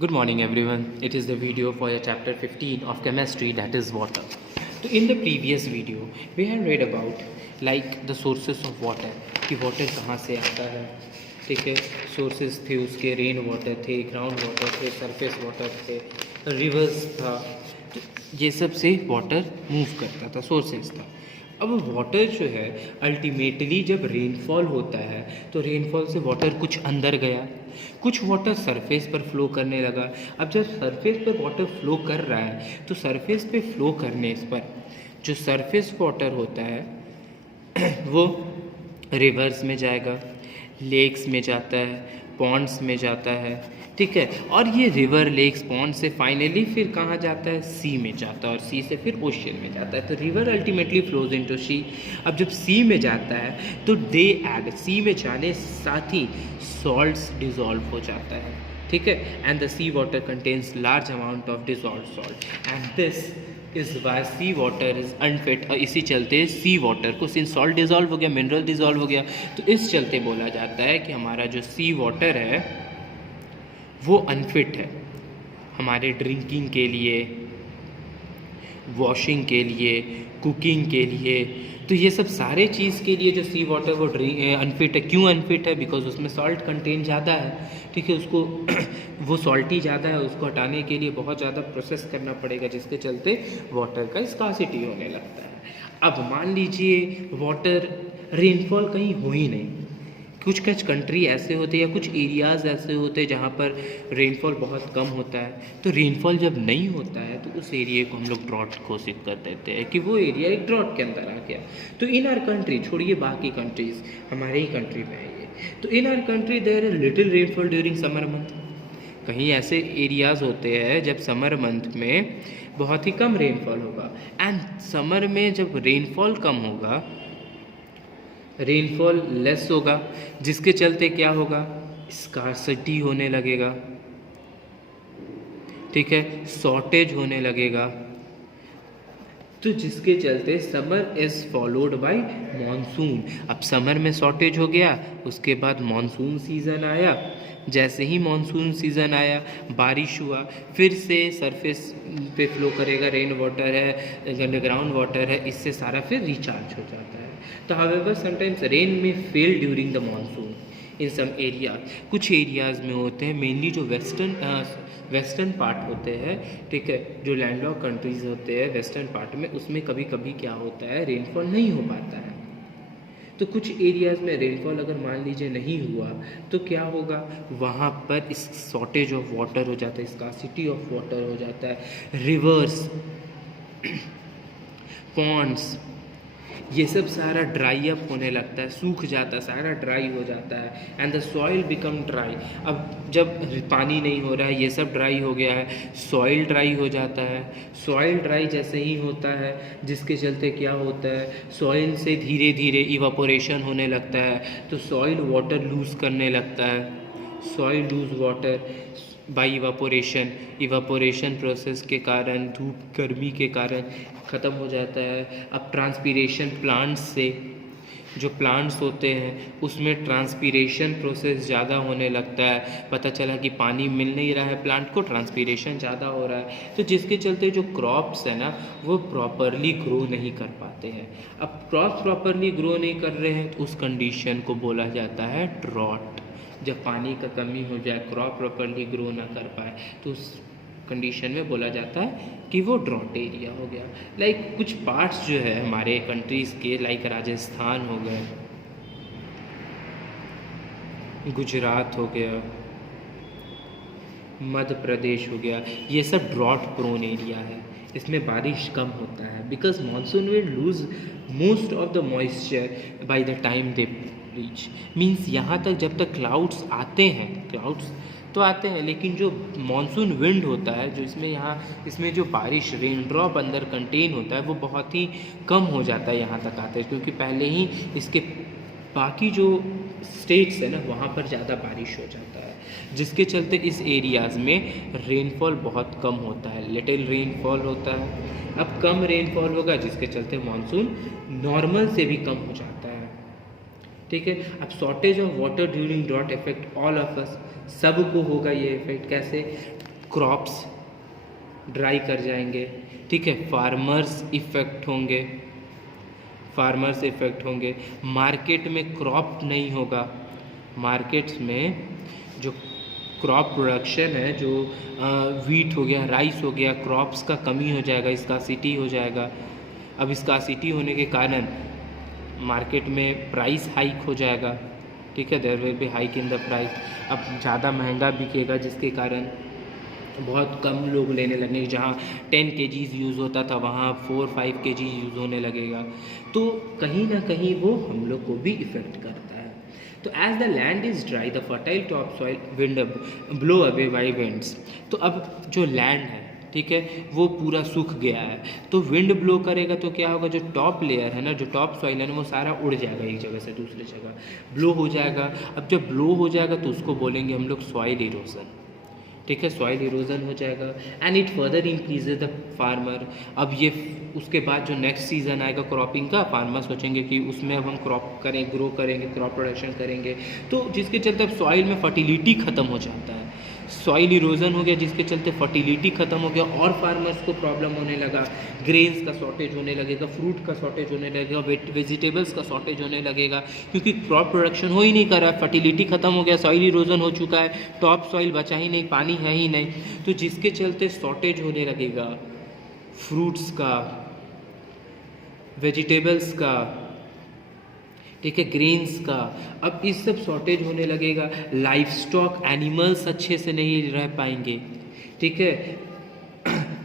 Good morning everyone. It is the video for your chapter 15 of chemistry, that is water. So in the previous video we had read about like the sources of water कि water कहाँ से आता है. ठीक है, sources थे उसके, rain water थे, ग्राउंड वाटर थे, सरफेस वाटर थे, रिवर्स था. तो ये सब से वाटर मूव करता था, सोर्सेज था. अब वाटर जो है अल्टीमेटली जब रेनफॉल होता है तो रेनफॉल से वाटर कुछ अंदर गया, कुछ वाटर सरफेस पर फ्लो करने लगा. अब जब सरफेस पर वाटर फ्लो कर रहा है तो सरफेस पे फ्लो करने पर जो सरफेस वाटर होता है वो रिवर्स में जाएगा, लेक्स में जाता है, पॉन्ड्स में जाता है. ठीक है, और ये रिवर, लेक्स, पॉन्ड से फाइनली फिर कहाँ जाता है, सी में जाता है, और सी से फिर ओशियन में जाता है. तो रिवर अल्टीमेटली फ्लोज इनटू सी. अब जब सी में जाता है तो दे ऐड, सी में जाने साथ ही सॉल्ट्स डिजॉल्व हो जाता है. ठीक है, and the sea water contains large amount of dissolve salt and this is why sea water is unfit. और इसी चलते सी वाटर को, सिंस सॉल्ट डिजॉल्व हो गया, मिनरल डिजॉल्व हो गया, तो इस चलते बोला जाता है कि हमारा जो सी वाटर है वो अनफिट है हमारे ड्रिंकिंग के लिए, वॉशिंग के लिए, कुकिंग के लिए. तो ये सब सारे चीज़ के लिए जो सी वाटर वो अनफिट है. क्यों अनफिट है? बिकॉज उसमें सॉल्ट कंटेंट ज़्यादा है. ठीक है, उसको वो सॉल्टी ज़्यादा है, उसको हटाने के लिए बहुत ज़्यादा प्रोसेस करना पड़ेगा, जिसके चलते वाटर का स्कार्सिटी होने लगता है. अब मान लीजिए वाटर, रेनफॉल कहीं हो ही नहीं. कुछ कुछ कंट्री ऐसे होते हैं या कुछ एरियाज़ ऐसे होते हैं जहाँ पर रेनफॉल बहुत कम होता है. तो रेनफॉल जब नहीं होता है तो उस एरिया को हम लोग ड्रॉट घोषित कर देते हैं कि वो एरिया एक ड्रॉट के अंदर आ गया. तो इन आर कंट्री, छोड़िए बाकी कंट्रीज़, हमारे ही कंट्री में है ये. तो in our country there is little rainfall during summer month. कहीं ऐसे एरियाज़ होते हैं जब समर मंथ में बहुत ही कम रेनफॉल होगा, एंड समर में जब रेनफॉल कम होगा, रेनफॉल लेस होगा, जिसके चलते क्या होगा, स्कार्सिटी होने लगेगा. ठीक है, शॉर्टेज होने लगेगा. तो जिसके चलते summer is followed by monsoon. अब समर में शॉर्टेज हो गया, उसके बाद मॉनसून सीज़न आया. जैसे ही मॉनसून सीज़न आया, बारिश हुआ, फिर से सरफेस पे फ्लो करेगा, रेन वाटर है, ग्राउंड वाटर है, इससे सारा फिर रिचार्ज हो जाता है. तो however sometimes rain may fail during the monsoon in some area. कुछ एरियाज़ में होते हैं, मेनली जो वेस्टर्न पार्ट होते हैं. ठीक है, जो लैंडलॉक कंट्रीज़ होते हैं वेस्टर्न पार्ट में, उसमें कभी कभी क्या होता है, रेनफॉल नहीं हो पाता है. तो कुछ एरियाज़ में रेनफॉल अगर मान लीजिए नहीं हुआ तो क्या होगा, वहाँ पर इस शॉर्टेज ऑफ वाटर हो जाता है, स्कार्सिटी ऑफ वाटर हो जाता है. रिवर्स, पॉन्ड्स, ये सब सारा ड्राई अप होने लगता है, सूख जाता है, सारा ड्राई हो जाता है, and the soil become dry. अब जब पानी नहीं हो रहा है, ये सब ड्राई हो गया है, सॉइल ड्राई हो जाता है. सॉइल ड्राई जैसे ही होता है, जिसके चलते क्या होता है, सॉइल से धीरे धीरे इवापोरेशन होने लगता है. तो सॉइल वाटर लूज़ करने लगता है. Soil loose water by evaporation process के कारण, धूप गर्मी के कारण ख़त्म हो जाता है. अब ट्रांसपीरेशन, प्लांट्स से, जो प्लांट्स होते हैं उसमें ट्रांसपीरेशन प्रोसेस ज़्यादा होने लगता है. पता चला कि पानी मिल नहीं रहा है प्लांट को, ट्रांसपीरेशन ज़्यादा हो रहा है. तो जिसके चलते जो क्रॉप्स है ना वो प्रॉपरली ग्रो नहीं कर पाते हैं. अब क्रॉप्स प्रॉपरली ग्रो नहीं कर रहे हैं तो उस कंडीशन को बोला जाता है ड्रॉट. जब पानी का कमी हो जाए, क्रॉप प्रॉपरली ग्रो ना कर पाए, तो उस कंडीशन में बोला जाता है कि वो ड्रॉट एरिया हो गया. लाइक कुछ पार्ट्स जो है हमारे कंट्रीज़ के, लाइक राजस्थान हो गए, गुजरात हो गया, मध्य प्रदेश हो गया, ये सब ड्रॉट प्रोन एरिया है. इसमें बारिश कम होता है because monsoon will lose most of the moisture by the time they reach. Means यहाँ तक जब तक क्लाउड्स आते हैं, क्लाउड्स तो आते हैं, लेकिन जो मॉनसून विंड होता है, जो इसमें जो बारिश, रेन ड्रॉप अंदर कंटेन होता है, वो बहुत ही कम हो जाता है यहाँ तक आते हैं, क्योंकि पहले ही इसके बाकी जो स्टेट्स है ना वहाँ पर ज़्यादा बारिश हो जाता है, जिसके चलते इस एरियाज़ में रेनफॉल बहुत कम होता है, लिटिल रेनफॉल होता है. अब कम रेनफॉल होगा जिसके चलते मानसून नॉर्मल से भी कम हो जाता है. ठीक है, अब shortage of water during drought effect all of us, सबको होगा ये इफेक्ट. कैसे? क्रॉप्स ड्राई कर जाएंगे, ठीक है, फार्मर्स इफ़ेक्ट होंगे, मार्केट में क्रॉप नहीं होगा, मार्केट्स में जो क्रॉप प्रोडक्शन है, जो वीट हो गया, राइस हो गया, क्रॉप्स का कमी हो जाएगा, स्कार्सिटी हो जाएगा। अब स्कार्सिटी होने के कारण मार्केट में प्राइस हाइक हो जाएगा, ठीक है, there will be hike in the price. अब ज़्यादा महंगा बिकेगा, जिसके कारण बहुत कम लोग लेने लगेंगे। जहाँ 10 kgs यूज़ होता था वहाँ 4-5 kg यूज़ होने लगेगा। तो कहीं ना कहीं वो हम लोग को भी इफ़ेक्ट करता है। तो as the land is dry the fertile top soil wind blow away by winds. तो अब जो लैंड है, ठीक है, वो पूरा सूख गया है, तो विंड ब्लो करेगा तो क्या होगा, जो टॉप लेयर है ना, जो टॉप सॉइल है ना, वो सारा उड़ जाएगा एक जगह से दूसरी जगह, ब्लो हो जाएगा। अब जब ब्लो हो जाएगा तो उसको बोलेंगे हम लोग सॉइल इरोजन, ठीक है, सॉइल इरोजन हो जाएगा and it further increases the farmer. अब ये उसके बाद जो नेक्स्ट सीज़न आएगा क्रॉपिंग का, फार्मर सोचेंगे कि उसमें अब हम क्रॉप ग्रो करेंगे, क्रॉप प्रोडक्शन करेंगे, तो जिसके चलते अब सॉइल में फर्टिलिटी ख़त्म हो जाता है, सॉइल इरोजन हो गया, जिसके चलते फर्टिलिटी ख़त्म हो गया और फार्मर्स को प्रॉब्लम होने लगा, ग्रेन्स का शॉर्टेज होने लगेगा, फ्रूट का शॉर्टेज होने लगेगा, वेजिटेबल्स का शॉर्टेज होने लगेगा, क्योंकि क्रॉप प्रोडक्शन हो ही नहीं कर रहा है, फर्टिलिटी ख़त्म हो गया, सॉइल इरोजन हो चुका है, टॉप सॉइल बचा ही नहीं, पानी है ही नहीं, तो जिसके चलते शॉर्टेज होने लगेगा फ्रूट्स का, वेजिटेबल्स का, ठीक है, ग्रेन्स का। अब इस सब शॉर्टेज होने लगेगा, लाइफ स्टॉक एनिमल्स अच्छे से नहीं रह पाएंगे, ठीक है,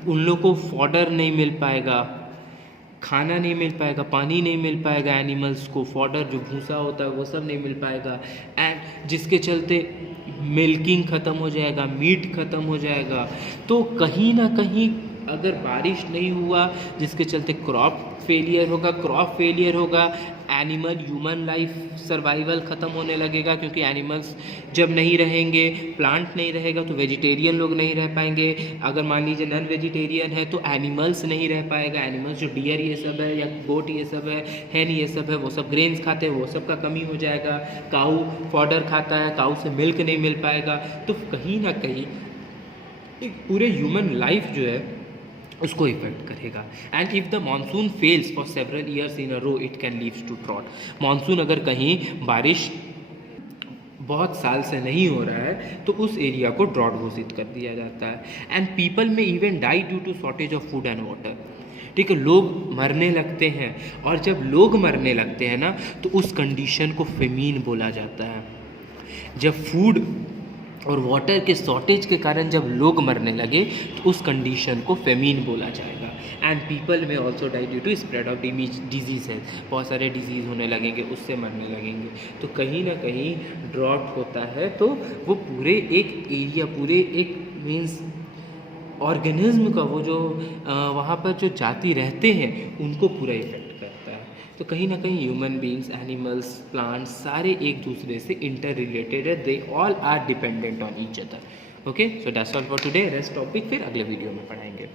उन लोग को फॉडर नहीं मिल पाएगा, खाना नहीं मिल पाएगा, पानी नहीं मिल पाएगा, एनिमल्स को फॉडर जो भूसा होता है वो सब नहीं मिल पाएगा, एंड जिसके चलते मिल्किंग ख़त्म हो जाएगा, मीट ख़त्म हो जाएगा। तो कहीं ना कहीं अगर बारिश नहीं हुआ, जिसके चलते क्रॉप फेलियर होगा, एनिमल ह्यूमन लाइफ सर्वाइवल ख़त्म होने लगेगा, क्योंकि एनिमल्स जब नहीं रहेंगे, प्लांट नहीं रहेगा, तो वेजिटेरियन लोग नहीं रह पाएंगे। अगर मान लीजिए नॉन वेजिटेरियन है तो एनिमल्स नहीं रह पाएगा, एनिमल्स जो डियर ये सब है या गोट ये सब है, हैन ये सब है, वो सब ग्रेन्स खाते हैं, वो सब का कमी हो जाएगा। काऊ फॉडर खाता है, काऊ से मिल्क नहीं मिल पाएगा, तो कहीं ना कहीं एक पूरे ह्यूमन लाइफ जो है उसको इफेक्ट करेगा। And if the monsoon fails for several years in a row it can leads to drought. Monsoon अगर कहीं बारिश बहुत साल से नहीं हो रहा है तो उस एरिया को ड्रॉट घोषित कर दिया जाता है। And people may even die due to shortage of food and water, ठीक है, लोग मरने लगते हैं, और जब लोग मरने लगते हैं ना तो उस कंडीशन को फेमीन बोला जाता है। जब फूड और वाटर के शॉर्टेज के कारण जब लोग मरने लगे तो उस कंडीशन को फेमीन बोला जाएगा। And people may also die due to spread of disease है, बहुत सारे डिजीज़ होने लगेंगे, उससे मरने लगेंगे। तो कहीं ना कहीं ड्रॉट होता है तो वो पूरे एक एरिया, पूरे एक मीन्स ऑर्गेनिज्म का, वो जो वहाँ पर जो जाति रहते हैं उनको पूरा इफेक्ट करता है। तो कहीं ना कहीं ह्यूमन बींग्स, एनिमल्स, प्लांट्स सारे एक दूसरे से इंटर रिलेटेड है, they all are dependent on each other. Okay, so that's all for today. Rest topic फिर अगले वीडियो में पढ़ाएंगे।